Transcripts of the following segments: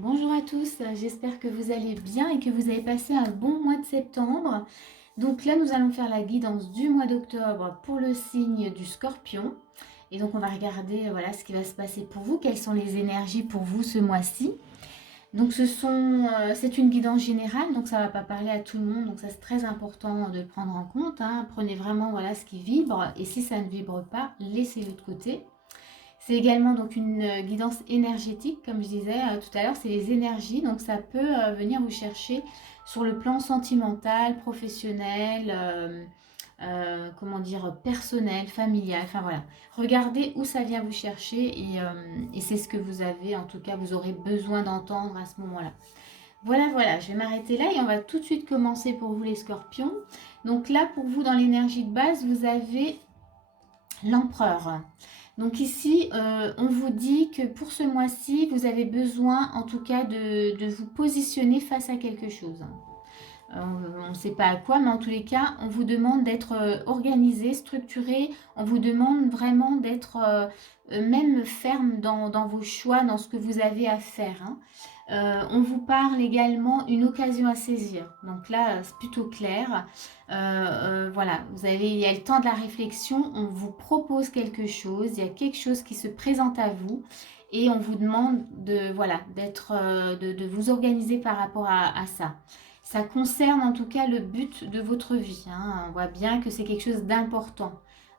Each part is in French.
Bonjour à tous, j'espère que vous allez bien et que vous avez passé un bon mois de septembre. Donc là, nous allons faire la guidance du mois d'octobre pour le signe du Scorpion. Et donc on va regarder voilà ce qui va se passer pour vous, quelles sont les énergies pour vous ce mois-ci. Donc c'est une guidance générale, donc ça ne va pas parler à tout le monde, donc ça c'est très important de le prendre en compte, hein. Prenez vraiment voilà ce qui vibre et si ça ne vibre pas, laissez-le de côté. C'est également donc une guidance énergétique, comme je disais tout à l'heure, c'est les énergies, donc ça peut venir vous chercher sur le plan sentimental, professionnel, comment dire, personnel, familial, enfin voilà. Regardez où ça vient vous chercher et c'est ce que vous avez, en tout cas, vous aurez besoin d'entendre à ce moment-là. Voilà, voilà, je vais m'arrêter là et on va tout de suite commencer pour vous les scorpions. Donc là, pour vous, dans l'énergie de base, vous avez l'empereur. Donc ici, on vous dit que pour ce mois-ci, vous avez besoin en tout cas de vous positionner face à quelque chose. On ne sait pas à quoi, mais en tous les cas, on vous demande d'être organisé, structuré. On vous demande vraiment d'être même ferme dans vos choix, dans ce que vous avez à faire, hein. On vous parle également une occasion à saisir. Donc là, c'est plutôt clair. Voilà, il y a le temps de la réflexion. On vous propose quelque chose. Il y a quelque chose qui se présente à vous. Et on vous demande de vous organiser par rapport à ça. Ça concerne en tout cas le but de votre vie, hein. On voit bien que c'est quelque chose d'important.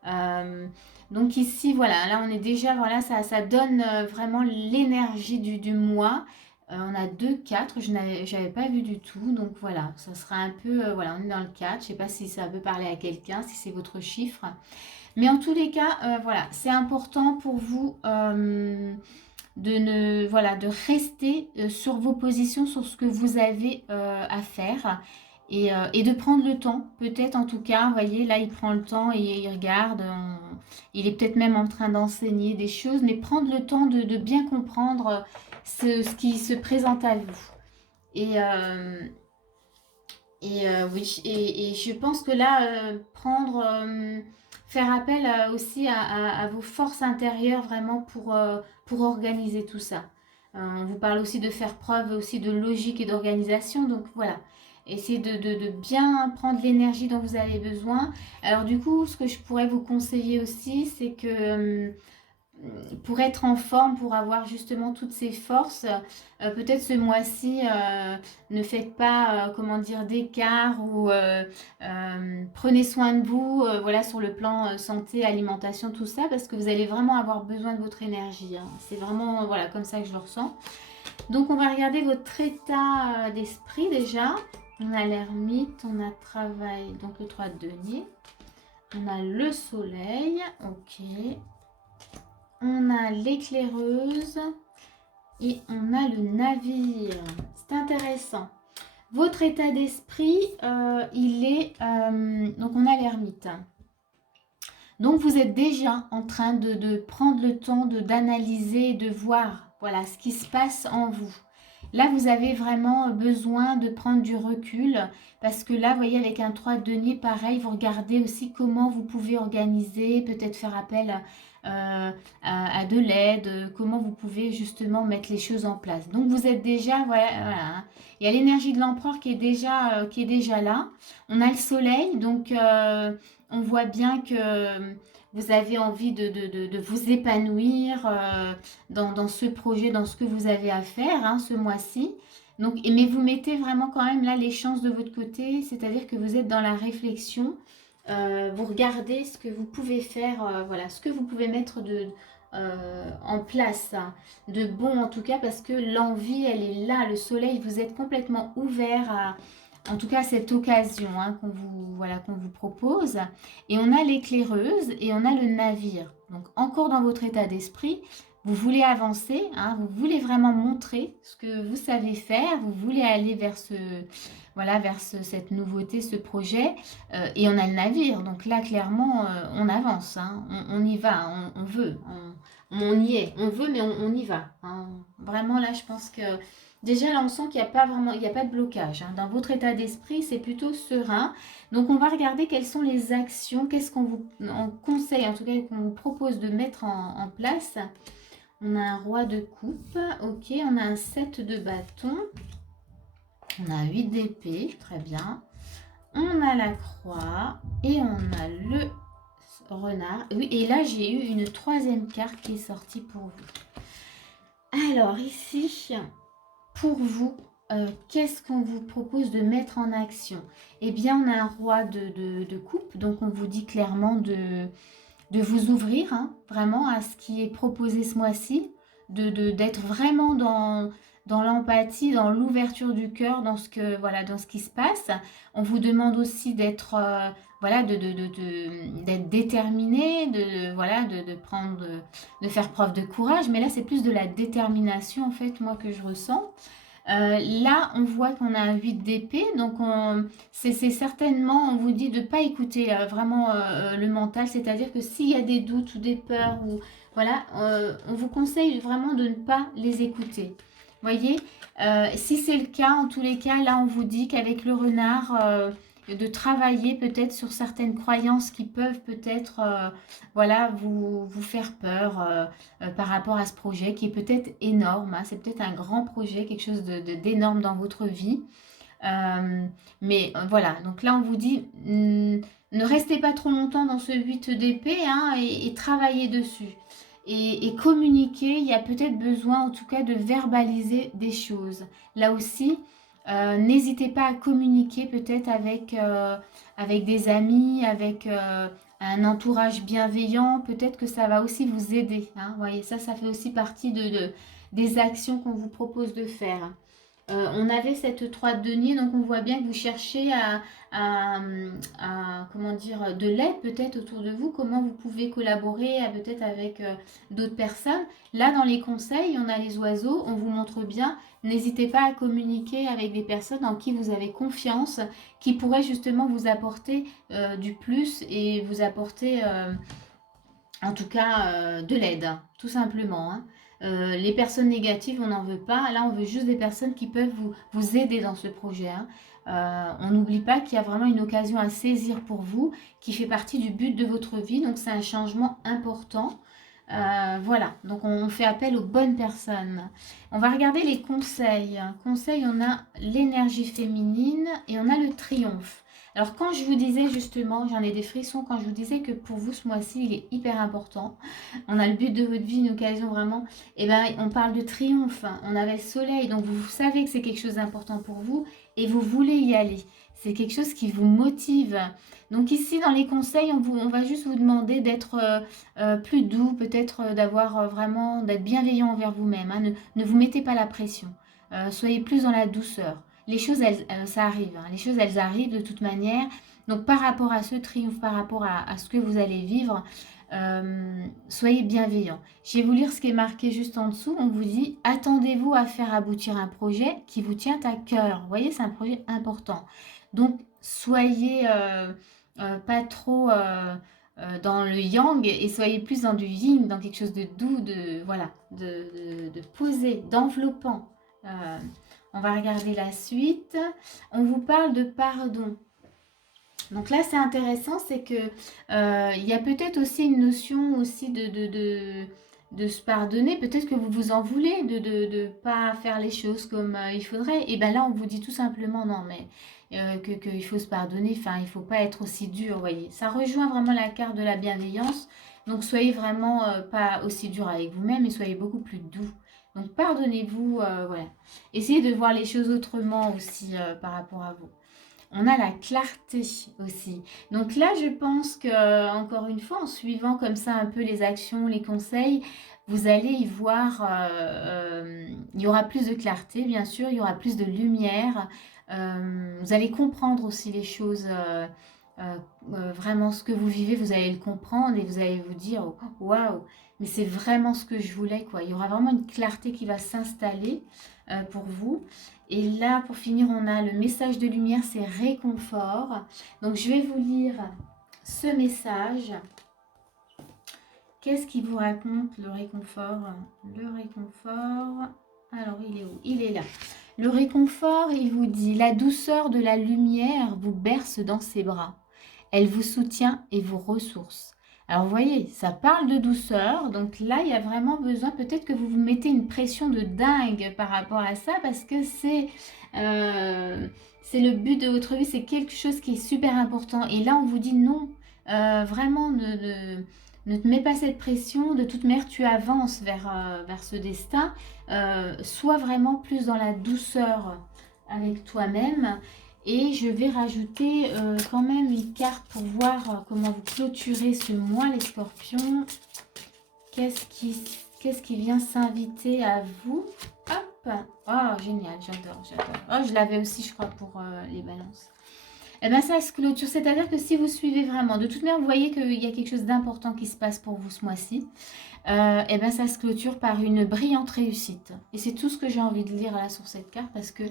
Euh, donc ici, voilà, là on est déjà, voilà, ça donne vraiment l'énergie du mois. On a 2, 4, je n'avais pas vu du tout. Donc voilà, ça sera un peu, voilà, on est dans le 4. Je ne sais pas si ça peut parler à quelqu'un, si c'est votre chiffre. Mais en tous les cas, voilà, c'est important pour vous de rester sur vos positions, sur ce que vous avez à faire et de prendre le temps. Peut-être en tout cas, vous voyez, là il prend le temps et il regarde. Il est peut-être même en train d'enseigner des choses, mais prendre le temps de bien comprendre ce qui se présente à vous. Et, euh, oui, et je pense que là, faire appel aussi à vos forces intérieures vraiment pour organiser tout ça. On vous parle aussi de faire preuve aussi de logique et d'organisation, donc voilà. Essayez de bien prendre l'énergie dont vous avez besoin. Alors du coup, ce que je pourrais vous conseiller aussi, c'est que pour être en forme, pour avoir justement toutes ces forces, peut-être ce mois-ci, ne faites pas, comment dire, d'écart ou prenez soin de vous, voilà, sur le plan santé, alimentation, tout ça, parce que vous allez vraiment avoir besoin de votre énergie, hein. C'est vraiment, voilà, comme ça que je le ressens. Donc, on va regarder votre état d'esprit déjà. On a l'ermite, on a travail, donc le 3 de denier. On a le soleil, ok. On a l'éclaireuse et on a le navire. C'est intéressant. Votre état d'esprit, il est... donc on a l'ermite. Donc vous êtes déjà en train de prendre le temps d'analyser et de voir voilà, ce qui se passe en vous. Là, vous avez vraiment besoin de prendre du recul parce que là, vous voyez, avec un 3 de denier, pareil, vous regardez aussi comment vous pouvez organiser, peut-être faire appel à de l'aide, comment vous pouvez justement mettre les choses en place. Donc, vous êtes déjà, voilà, hein. Il y a l'énergie de l'empereur qui est déjà là. On a le soleil, donc on voit bien que vous avez envie de vous épanouir dans ce projet, dans ce que vous avez à faire, hein, ce mois-ci. Donc, mais vous mettez vraiment quand même là les chances de votre côté, c'est-à-dire que vous êtes dans la réflexion, vous regardez ce que vous pouvez faire, voilà, ce que vous pouvez mettre en place, hein, de bon en tout cas, parce que l'envie, elle est là, le soleil, vous êtes complètement ouvert en tout cas cette occasion, hein, qu'on vous propose. Et on a l'éclaireuse et on a le navire. Donc encore dans votre état d'esprit, vous voulez avancer, hein, vous voulez vraiment montrer ce que vous savez faire, vous voulez aller cette nouveauté, ce projet. Et on a le navire, donc là clairement on avance, hein, on y va, on veut, on y est, on veut mais on y va, hein. Vraiment là je pense que déjà là on sent qu'il n'y a pas vraiment, il n'y a pas de blocage, hein. Dans votre état d'esprit c'est plutôt serein. Donc on va regarder quelles sont les actions, qu'est-ce qu'on vous conseille, en tout cas qu'on vous propose de mettre en place. On a un roi de coupe. Ok, on a un 7 de bâton. On a un 8 d'épée. Très bien. On a la croix. Et on a le renard. Oui, et là, j'ai eu une troisième carte qui est sortie pour vous. Alors, ici, pour vous, qu'est-ce qu'on vous propose de mettre en action? Eh bien, on a un roi de coupe. Donc, on vous dit clairement de vous ouvrir vraiment à ce qui est proposé ce mois-ci, d'être vraiment dans l'empathie, dans l'ouverture du cœur, dans ce que voilà, dans ce qui se passe. On vous demande aussi d'être voilà, d'être déterminé, voilà, de prendre, de faire preuve de courage. Mais là, c'est plus de la détermination en fait, moi que je ressens. Là, on voit qu'on a un 8 d'épée, donc c'est certainement, on vous dit de ne pas écouter vraiment le mental, c'est-à-dire que s'il y a des doutes ou des peurs, ou voilà, on vous conseille vraiment de ne pas les écouter. Voyez, si c'est le cas, en tous les cas, là, on vous dit qu'avec le renard, de travailler peut-être sur certaines croyances qui peuvent peut-être voilà, vous faire peur par rapport à ce projet qui est peut-être énorme. C'est peut-être un grand projet, quelque chose d'énorme dans votre vie. Mais voilà, donc là on vous dit, ne restez pas trop longtemps dans ce 8 d'épée et travaillez dessus. Et communiquer, il y a peut-être besoin en tout cas de verbaliser des choses. Là aussi, n'hésitez pas à communiquer peut-être avec des amis, avec un entourage bienveillant. Peut-être que ça va aussi vous aider. Vous voyez, ça fait aussi partie des actions qu'on vous propose de faire. On avait cette 3 de denier, donc on voit bien que vous cherchez comment dire, de l'aide peut-être autour de vous, comment vous pouvez collaborer peut-être avec d'autres personnes. Là, dans les conseils, on a les oiseaux, on vous montre bien, n'hésitez pas à communiquer avec des personnes en qui vous avez confiance, qui pourraient justement vous apporter du plus et vous apporter en tout cas de l'aide, tout simplement. Les personnes négatives, on n'en veut pas. Là, on veut juste des personnes qui peuvent vous aider dans ce projet. On n'oublie pas qu'il y a vraiment une occasion à saisir pour vous, qui fait partie du but de votre vie. Donc, c'est un changement important. Voilà, donc on fait appel aux bonnes personnes. On va regarder les conseils. Conseils, on a l'énergie féminine et on a le triomphe. Alors quand je vous disais justement, j'en ai des frissons quand je vous disais que pour vous ce mois-ci il est hyper important. On a le but de votre vie, une occasion vraiment. Et ben on parle de triomphe. On avait le soleil, donc vous savez que c'est quelque chose d'important pour vous et vous voulez y aller. C'est quelque chose qui vous motive. Donc ici dans les conseils, on va juste vous demander d'être plus doux, peut-être d'avoir vraiment, d'être bienveillant envers vous-même. Ne vous mettez pas la pression. Soyez plus dans la douceur. Les choses, ça arrive. Les choses, elles arrivent de toute manière. Donc par rapport à ce triomphe, par rapport à ce que vous allez vivre, soyez bienveillant. Je vais vous lire ce qui est marqué juste en dessous. On vous dit, attendez-vous à faire aboutir un projet qui vous tient à cœur. Vous voyez, c'est un projet important. Donc soyez pas trop dans le yang et soyez plus dans du yin, dans quelque chose de doux, voilà, de posé, d'enveloppant. On va regarder la suite. On vous parle de pardon. Donc là, c'est intéressant, c'est que il y a peut-être aussi une notion aussi de se pardonner. Peut-être que vous vous en voulez de pas faire les choses comme il faudrait. Et bien là, on vous dit tout simplement non, mais qu'il faut se pardonner. Enfin, il faut pas être aussi dur, vous voyez. Ça rejoint vraiment la carte de la bienveillance. Donc, soyez vraiment pas aussi dur avec vous-même et soyez beaucoup plus doux. Donc, pardonnez-vous, voilà. Essayez de voir les choses autrement aussi par rapport à vous. On a la clarté aussi. Donc là, je pense que, encore une fois, en suivant comme ça un peu les actions, les conseils, vous allez y voir, il y aura plus de clarté, bien sûr, il y aura plus de lumière. Vous allez comprendre aussi les choses, vraiment ce que vous vivez, vous allez le comprendre et vous allez vous dire, waouh, mais c'est vraiment ce que je voulais, quoi. Il y aura vraiment une clarté qui va s'installer pour vous. Et là, pour finir, on a le message de lumière, c'est réconfort. Donc, je vais vous lire ce message. Qu'est-ce qui vous raconte le réconfort? Le réconfort, alors il est où? Il est là. Le réconfort, il vous dit, la douceur de la lumière vous berce dans ses bras. Elle vous soutient et vous ressource. Alors, vous voyez, ça parle de douceur. Donc là, il y a vraiment besoin, peut-être que vous vous mettez une pression de dingue par rapport à ça, parce que c'est le but de votre vie, c'est quelque chose qui est super important. Et là, on vous dit non, vraiment, ne te mets pas cette pression. De toute manière, tu avances vers ce destin. Sois vraiment plus dans la douceur avec toi-même. Et je vais rajouter quand même une carte pour voir comment vous clôturez ce mois, les scorpions. Qu'est-ce qui vient s'inviter à vous? Hop! Oh, génial, j'adore, j'adore. Oh, je l'avais aussi, je crois, pour les balances. Eh bien, ça se clôture, c'est-à-dire que si vous suivez vraiment, de toute manière, vous voyez qu'il y a quelque chose d'important qui se passe pour vous ce mois-ci. Eh bien, ça se clôture par une brillante réussite. Et c'est tout ce que j'ai envie de lire là sur cette carte, parce que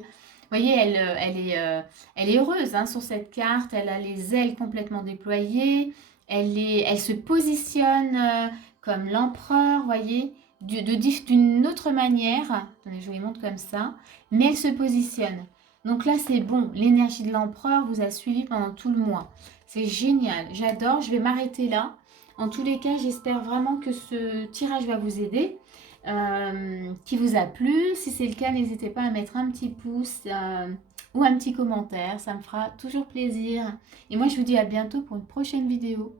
vous voyez, elle est heureuse hein, sur cette carte. Elle a les ailes complètement déployées. Elle se positionne comme l'empereur, vous voyez, d'une autre manière. Attendez, je vous les montre comme ça. Mais elle se positionne. Donc là, c'est bon. L'énergie de l'empereur vous a suivi pendant tout le mois. C'est génial. J'adore. Je vais m'arrêter là. En tous les cas, j'espère vraiment que ce tirage va vous aider. Qui vous a plu. Si c'est le cas, n'hésitez pas à mettre un petit pouce ou un petit commentaire. Ça me fera toujours plaisir. Et moi, je vous dis à bientôt pour une prochaine vidéo.